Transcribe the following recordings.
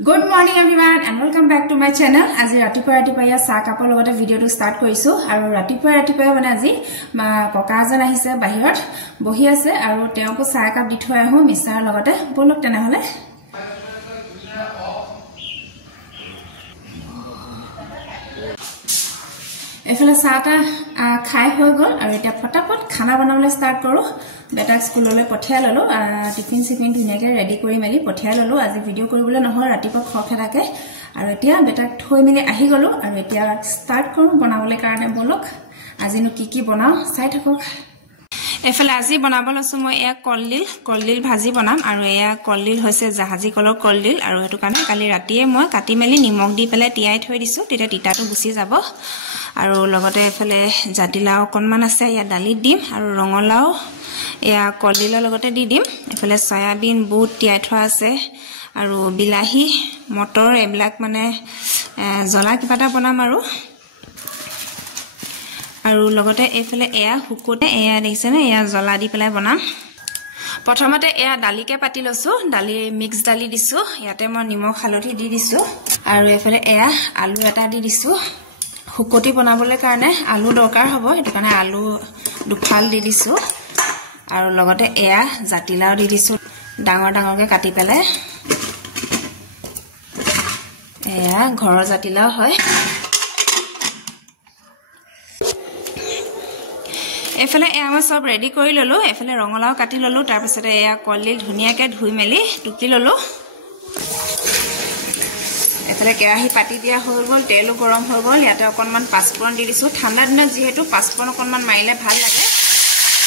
Good morning everyone and welcome back to my channel. আজি ৰাতিপুৱা ইয়া চাহ কাপৰ লগতে ভিডিওটো ষ্টাৰ্ট কৰিছো আৰু ৰাতিপুৱা মানে আজি ককাজন আহিছে বাহিৰত বহি আছে আৰু তেওঁকো চাহ কাপ দি থৈ আহো মিছাৰ লগতে বলক তেনেহলে এফালে চাহটা খাই হৈ গল আৰু এটা ফটাফট খানা বনাবলৈ ষ্টাৰ্ট কৰো বেটাক স্কুললৈ পঠিয়াই ললো টিফিন সিপিন ধুনিয়াকে ৰেডি কৰি মেলি পঠিয়াই ললো আজি ভিডিও কৰিবলৈ নহয় ৰাতিপুৱা খখে থাকে আৰু এতিয়া বেটাক থৈ মেলি আহি গলো আৰু এতিয়া ষ্টাৰ্ট কৰো বনাবলৈ কাৰণে বলক আজিনো কি বনাও চাই থাকক এফালে আজি বনাবলৈ আছো মই এক কলডিল ভাজি বনাম আৰু এয়া কলডিল হৈছে জাহাজী কলৰ কলডিল আৰু হেতু কাৰণে কালি ৰাতিয়ে মই কাটি মেলি নিমখ দি পেলাই তিয়াই থৈ দিছো তেতিয়া তিতাটো গুছি যাব আৰু লগতে এফালে জাতিলাও অকনমান আছে ইয়া দালি দিম আৰু ৰঙলাও এয়া কলডিলৰ লগতে দি দিম এফালে সয়াবিন বুট তিয়াই থোৱা আছে আৰু বিলাহী মটৰ এবিলাক মানে জলা কিবাটা বনাম আৰু লগতে এফালে এয়া হুকুতে এয়া দেখিছেনে এয়া জলা দি পেলাই বনাম প্ৰথমতে এয়া দালিকে পাতি লৈছো দালি মিক্স দালি দিছো ইয়াতে মই নিমখ হালধি দি দিছো আৰু এফালে এয়া আলু এটা দি দিছো হুকুটি বনাবলৈ কাৰণে আলু দৰকাৰ হ'ব এটো কাৰণে আলু দুফাল দি দিছো আৰু লগতে এয়া জাতিলাও দি দিছো ডাঙৰকে কাটি পেলাই এয়া ঘৰৰ জাতিলাও হয় এফালে এয়া মই সব ৰেডি কৰি ললো এফালে ৰঙলাও কাটি ললো তাৰ পিছতে এয়া কলডিল ধুনিয়াকে ধুই মেলি টুকি ললো এফালে কেৰাহী পাতি দিয়া হৈ গল তেলো গৰম হৈ গল ইয়াতে অকনমান পাঁচফোৰণ দি দিছো ঠাণ্ডা দিনত যেহেতু পাঁচফোৰণ অকনমান মাৰিলে ভাল লাগে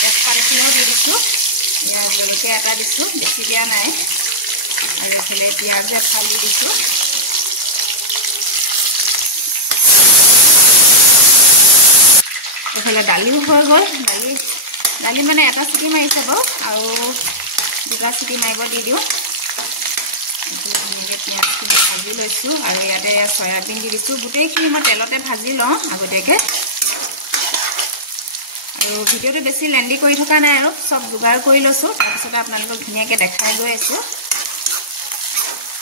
তেজপাত এখিনিও দি দিছো ইয়াৰ জলকীয়া এটা দিছো বেছি দিয়া নাই আৰু এফালে পিঁয়াজ এফাল দি দিছো এফালে দালিও হৈ গল দালি মানে এটা চিটি মাৰি চাব আৰু দুটা চিটি মাৰিব দি দিওঁ পিঁয়াজখিনি ভাজি লৈছো আৰু ইয়াতে সয়াবিন দি দিছো গোটেইখিনি মই তেলতে ভাজি লওঁ আগতীয়াকে আৰু ভিডিওটো বেছি লেন্ডি কৰি থকা নাই আৰু সব যোগাৰ কৰি লৈছো তাৰপিছত আপোনালোকক ধুনীয়াকে দেখাই গৈ আছো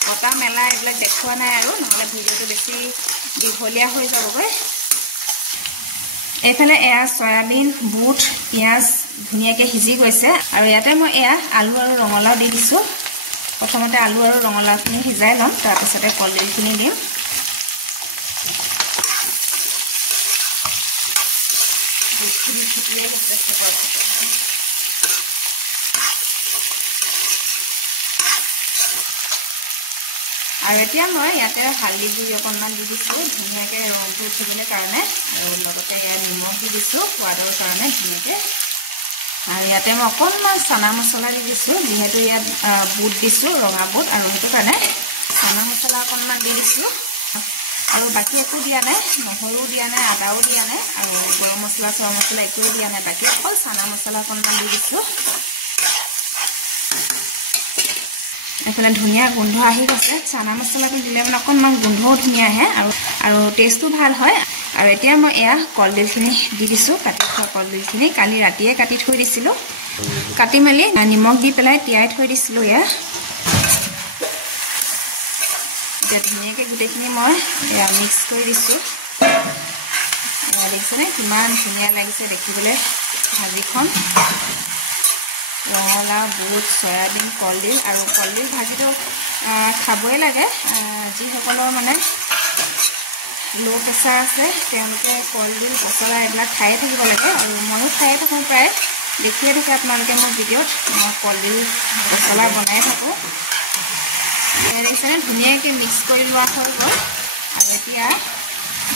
কটা মেলা এইবিলাক দেখুৱা নাই আৰু নহলে ভিডিওটো বেছি দীঘলীয়া হৈ যাবগৈ এফালে এয়া সয়াবিন বুট পিঁয়াজ ধুনীয়াকে সিজি গৈছে আৰু ইয়াতে মই এয়া আলু আৰু ৰঙলাও দি দিছো প্ৰথমতে আলু আৰু ৰঙলাওখিনি সিজাই লম তাৰপিছতে কলডিলখিনি দিম আৰু এতিয়া মই ইয়াতে হালধি গুড়ি অকণমান দি দিছো ধুনীয়াকে ৰংটো উঠিবলৈ কাৰণে আৰু লগতে নিমখ দি দিছো সোৱাদৰ কাৰণে ধুনীয়াকে আৰু ইয়াতে মই অকণমান চানা মছলা দি দিছো যিহেতু ইয়াত বুট দিছো ৰঙা বুট আৰু হেতু কাৰণে চানা মছলা অকণমান দি দিছো আৰু বাকি একো দিয়া নাই নহৰু দিয়া নাই আদাও দিয়া নাই আৰু গৰম মছলা চৰ মছলা একো দিয়া নাই বাকি অকল চানা মছলা অকণমান দি দিছো এফালে ধুনীয়া গোন্ধ আহি গৈছে চানা মছলাটো দিলে মানে অকণমান গোন্ধও ধুনীয়া আহে আৰু টেষ্টটো ভাল হয় আৰু এতিয়া মই এয়া কলডিলখিনি দি দিছো কাটি থোৱা কলডিলখিনি কালি ৰাতিয়ে কাটি থৈ দিছিলো কাটি মেলি নিমখ দি পেলাই তিয়াই থৈ দিছিলো এয়া এতিয়া ধুনীয়াকে গোটেইখিনি মই এয়া মিক্স কৰি দিছো দেখিছেনে কিমান ধুনীয়া লাগিছে দেখিবলৈ ভাজিখন ৰঙলাও বুট সয়াবিন কলডিল আৰু কলডিল ভাজিটো খাবই লাগে যিসকলৰ মানে লো প্ৰেছাৰ আছে তেওঁলোকে কলডিল পচলা এইবিলাক খায়ে থাকিব লাগে আৰু ময়ো খায়ে থাকোঁ প্ৰায় দেখিয়ে থাকে আপোনালোকে মোৰ ভিডিঅ'ত মই কলডিল পচলা বনাই থাকোঁ দেখিছেনে ধুনীয়াকৈ মিক্স কৰি লোৱা হৈ গ'ল আৰু এতিয়া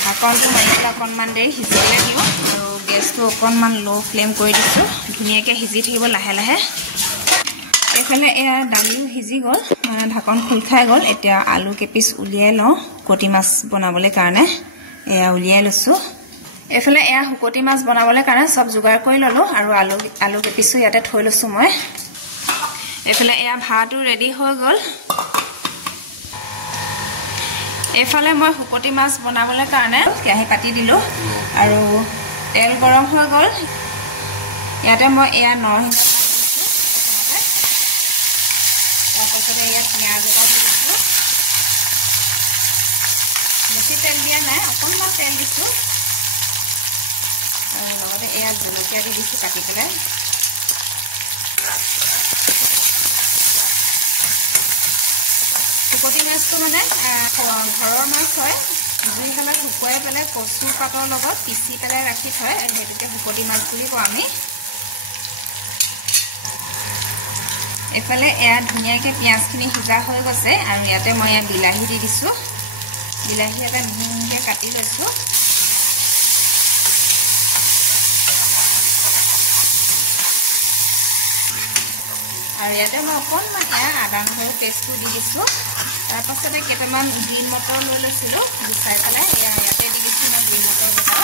ঢাকনটো মাৰি পেলাই অকণমান দেৰি সিজিবলৈ দিওঁ আৰু গেছটো অকণমান ল' ফ্লেম কৰি দিছোঁ ধুনীয়াকৈ সিজি থাকিব লাহে লাহে এইফালে এয়া দালিও সিজি গ'ল মানে ঢাকন খোল খাই গ'ল এতিয়া আলু কেপিচ উলিয়াই লওঁ শুকতি মাছ বনাবলৈ কাৰণে এয়া উলিয়াই লৈছোঁ এইফালে এয়া শুকতি মাছ বনাবলৈ কাৰণে চব যোগাৰ কৰি ল'লোঁ আৰু আলু কেপিচো ইয়াতে থৈ লৈছোঁ মই এইফালে এয়া ভাতো ৰেডি হৈ গ'ল এইফালে মই শুকতি মাছ বনাবলৈ কাৰণে কেৰাহী পাতি দিলোঁ আৰু তেল গৰম হৈ গ'ল ইয়াতে মই এয়া নৰসিংহ তাৰপিছতে ইয়াত পিঁয়াজ এটা দি দিছোঁ বেছি তেল দিয়া নাই, অকণমান তেল দিছোঁ। আৰু লগতে এয়া জলকীয়া দি দিছোঁ কাটি পেলাই। শুকতি মাছটো মানে ঘৰৰ মাছ হয়, জুই পেলাই শুকুৱাই পেলাই কচু পাতৰ লগত পিচি পেলাই ৰাখি থয়, সেইটোকে শুকতি মাছ বুলি কওঁ আমি। এফালে এয়া ধুনীয়াকৈ পিঁয়াজখিনি সিজা হৈ গৈছে আৰু ইয়াতে মই এয়া বিলাহী দি দিছোঁ। বিলাহী এটা ধুনীয়াকৈ কাটি লৈছোঁ। আৰু ইয়াতে মই অকণমান এয়া আদা নহৰু পেষ্টটো দি দিছোঁ। তাৰপাছতে কেইটামান গ্ৰীণ মটৰ লৈ লৈছিলোঁ, গুচাই পেলাই ইয়াতে দি দিছোঁ মই গ্ৰীণ মটৰ কেইটা।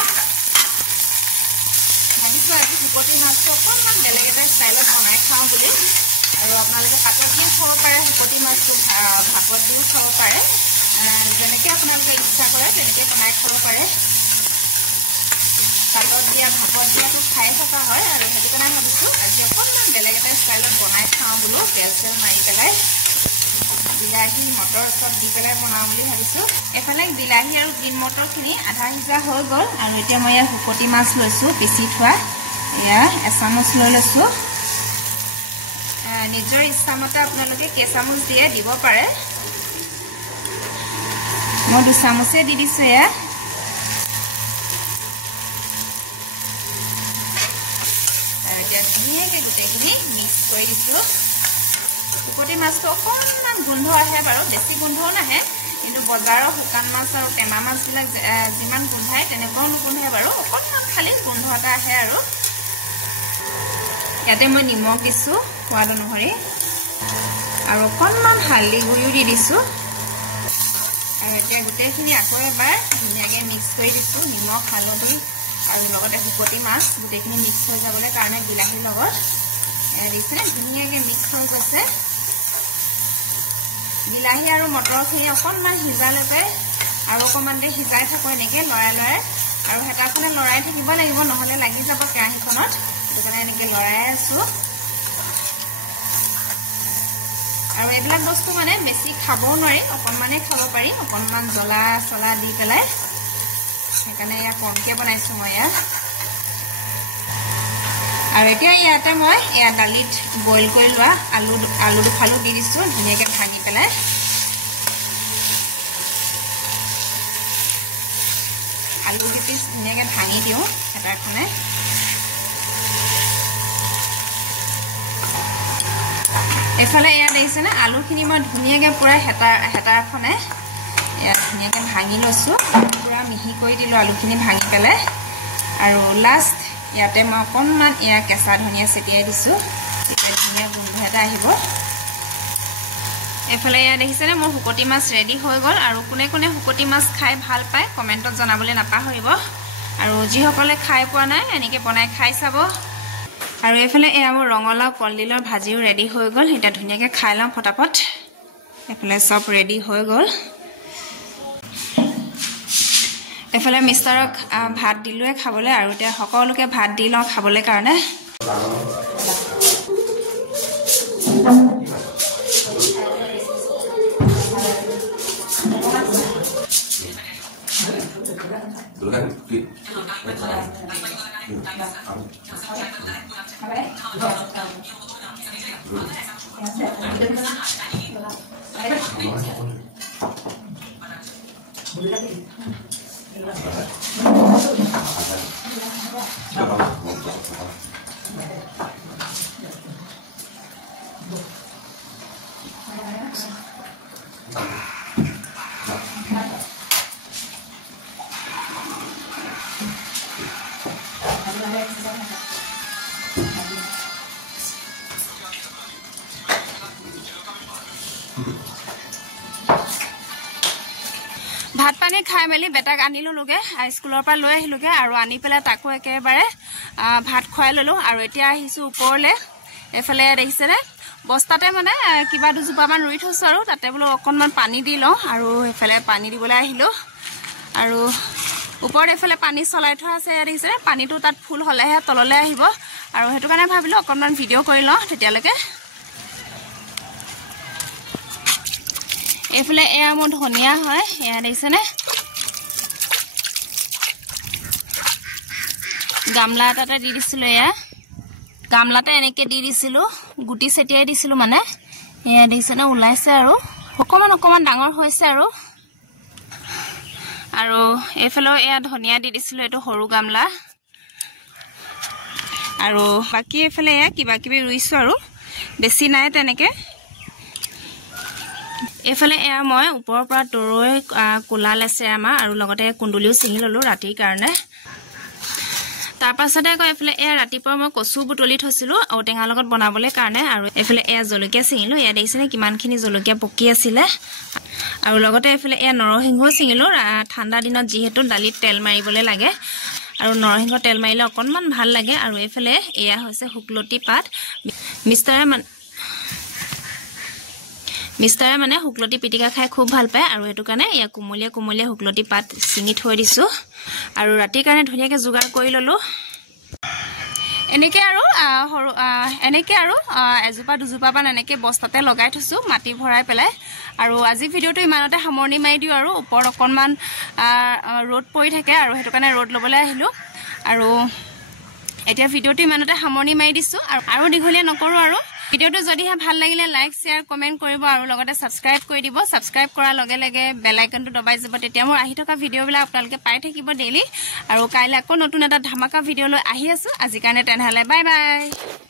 ভাবিছোঁ আজি শুকতি মাছটো অকণমান বেলেগ এটা ষ্টাইলত বনাই খাওঁ বুলি। আৰু আপোনালোকে পাতত দিও খাব পাৰে, শুকতি মাছটো ভাপত দিও খাব পাৰে, যেনেকৈ আপোনালোকে ইচ্ছা কৰে তেনেকৈ বনাই খাব পাৰে। পাতত দিয়া ভাপত দিয়াটো খাই থকা হয়, আৰু সেইটো কাৰণে ভাবিছোঁ আজি অকণমান বেলেগ এটা ষ্টাইলত বনাই খাওঁ বোলো। তেল চেল মাৰি পেলাই বিলাহী মটৰ চব দি পেলাই বনাওঁ বুলি ভাবিছোঁ। এফালে বিলাহী আৰু গ্ৰীণ মটৰখিনি আধা সিজা হৈ গ'ল, আৰু এতিয়া মই ইয়াত শুকতি মাছ লৈছোঁ পিচি থোৱা। এয়া এচামুচ লৈ লৈছোঁ। নিজৰ ইচ্ছামতে আপোনালোকে কেইচামুচ দিয়ে দিব পাৰে। মই 2 চামুচেই দি দিছোঁ। এয়া আৰু এতিয়া ধুনীয়াকৈ গোটেইখিনি মিক্স কৰি দিছোঁ। শুকতি মাছটো অকণমান গোন্ধ আহে বাৰু, বেছি গোন্ধও নাহে, কিন্তু বজাৰৰ শুকান মাছ আৰু টেমা মাছবিলাক যিমান গোন্ধায় তেনেকুৱাও নুগোন্ধায় বাৰু, অকণমান খালি গোন্ধ এটা আহে। আৰু ইয়াতে মই নিমখ দিছোঁ সোৱাদ অনুসৰি, আৰু অকণমান হালধি গুড়িও দি দিছোঁ। আৰু এতিয়া গোটেইখিনি আকৌ এবাৰ ধুনীয়াকৈ মিক্স কৰি দিছোঁ। নিমখ হালধি আৰু লগতে শুকতি মাছ গোটেইখিনি মিক্স হৈ যাবলৈ কাৰণে বিলাহীৰ লগত দিছে। ধুনীয়াকৈ মিক্স হৈ গৈছে। বিলাহী আৰু মটৰখিনি অকণমান সিজালৈকে আৰু অকণমান দেৰি সিজাই থাকোঁ এনেকৈ লৰাই লৰাই, আৰু হেতাখনে লৰাই থাকিব লাগিব, নহ'লে লাগি যাব কেৰাহীখনত। সেইটো কাৰণে এনেকৈ লৰাই আছোঁ। আৰু এইবিলাক বস্তু মানে বেছি খাবও নোৱাৰি, অকণমানেই খাব পাৰি, অকণমান জ্বলা চলা দি পেলাই। সেইকাৰণে এয়া কমকৈ বনাইছোঁ মই ইয়াত। আৰু এতিয়া ইয়াতে মই এয়া দালিত বইল কৰি লোৱা আলু দুফালো দি দিছোঁ ধুনীয়াকৈ ভাঙি পেলাই। আলু দুপিচ ধুনীয়াকৈ ভাঙি দিওঁ হেতাখনে। এইফালে এয়া দেখিছেনে আলুখিনি মই ধুনীয়াকৈ পূৰা হেতাখনে ইয়াত ধুনীয়াকৈ ভাঙি লৈছোঁ, পূৰা মিহি কৰি দিলোঁ আলুখিনি ভাঙি পেলাই। আৰু লাষ্ট ইয়াতে মই অকণমান এয়া কেঁচা ধনিয়া ছটিয়াই দিছোঁ, তেতিয়া ধুনীয়া গোন্ধ এটা আহিব। এইফালে এয়া দেখিছেনে মোৰ শুকতি মাছ ৰেডি হৈ গ'ল। আৰু কোনে কোনে শুকতি মাছ খাই ভাল পায় কমেণ্টত জনাবলৈ নাপাহৰিব। আৰু যিসকলে খাই পোৱা নাই এনেকৈ বনাই খাই চাব। আৰু এইফালে এয়া মোৰ ৰঙালাও কলডিলৰ ভাজিও ৰেডি হৈ গ'ল। এতিয়া ধুনীয়াকৈ খাই লওঁ ফটাফট। এইফালে চব ৰেডি হৈ গ'ল। এইফালে মিষ্টাৰক ভাত দিলোৱে খাবলৈ, আৰু এতিয়া সকলোকে ভাত দি লওঁ খাবলৈ কাৰণে। ভাত পানী খাই মেলি বেটাক আনিলোগে, স্কুলৰ পৰা লৈ আহিলোগে, আৰু আনি পেলাই তাকো একেবাৰে ভাত খুৱাই ললো। আৰু এতিয়া আহিছোঁ ওপৰলৈ। এইফালে দেখিছেনে বস্তাতে মানে কিবা দুজোপামান ৰুই থৈছোঁ, আৰু তাতে বোলো অকণমান পানী দি লওঁ, আৰু এইফালে পানী দিবলৈ আহিলোঁ। আৰু ওপৰত এইফালে পানী চলাই থোৱা আছে, দেখিছেনে পানীটো তাত ফুল হ'লেহে তললৈ আহিব। আৰু সেইটো কাৰণে ভাবিলোঁ অকণমান ভিডিঅ' কৰি লওঁ তেতিয়ালৈকে। এইফালে এয়া মোৰ ধনিয়া হয়, এয়া দেখিছেনে গামলা এটাতে দি দিছিলো এয়া গামলাতে এনেকে দি দিছিলো গুটি সেটিয়াই দিছিলো মানে এয়া দেখিছেনে ওলাইছে আৰু অকমান অকমান ডাঙৰ হৈছে আৰু এফালে এয়া ধনিয়া দি দিছিলো এটো সৰু গামলা আৰু বাকি এফালে এয়া কিবা কিবি ৰুইছো আৰু বেছি নাই তেনেকে এফালে এয়া মই ওপৰৰ পৰা তৰৈ কোলা লেচেৰা আমা আৰু লগতে কুণ্ডুলিও চিঙি ললো ৰাতিৰ কাৰণে তাৰ পাছতে আকৌ এফালে এয়া ৰাতিপুৱা মই কচু বুটলি থৈছিলো ঔটেঙা লগত বনাবলৈ কাৰণে আৰু এফালে এয়া জলকীয়া চিঙিলো এয়া দেখিছেনে কিমানখিনি জলকীয়া পকি আছিলে আৰু লগতে এফালে এয়া নৰসিংহ চিঙিলো ঠাণ্ডা দিনত যিহেতু দালিত তেল মাৰিবলৈ লাগে আৰু নৰসিংহ তেল মাৰিলে অকনমান ভাল লাগে আৰু এফালে এয়া হৈছে শুকলতি পাত মিষ্টাৰে মানে শুকলতি পিটিকা খাই খুব ভাল পায় আৰু এটো কাৰণে ইয়া কুমলীয়া শুকলতি পাত চিঙি থৈ দিছো আৰু ৰাতিৰ কাৰণে ধুনিয়াকে যোগাৰ কৰি ললো এনেকে আৰু এজোপা দুজোপা মান এনেকে বস্তাতে লগাই থৈছো মাটি ভৰাই পেলাই আৰু আজি ভিডিওটো ইমানতে সামৰণি মাৰি দিও আৰু ওপৰত অকনমান ৰ'দ পৰি থাকে আৰু হেতু কাৰণে ৰ'দ লবলৈ আহিলো আৰু এতিয়া ভিডিওটো ইমানতে সামৰণি মাৰি দিছো আৰু দীঘলীয়া নকৰো আৰু ভিডিওটো যদি ভাল লাগিলে লাইক শেয়াৰ কমেন্ট কৰিব আৰু লগতে সাবস্ক্ৰাইব কৰি দিব সাবস্ক্ৰাইব কৰাৰ লগে লগে বেল আইকনটো দবাই যাব তেতিয়া মোৰ আহি থকা ভিডিওবিলাক আপোনালোকে পাই থাকিব ডেইলি আৰু কাইলৈ আকৌ নতুন এটা ধামাকা ভিডিও লৈ আহি আছো আজি কাৰণে তেনেহলে বাই বাই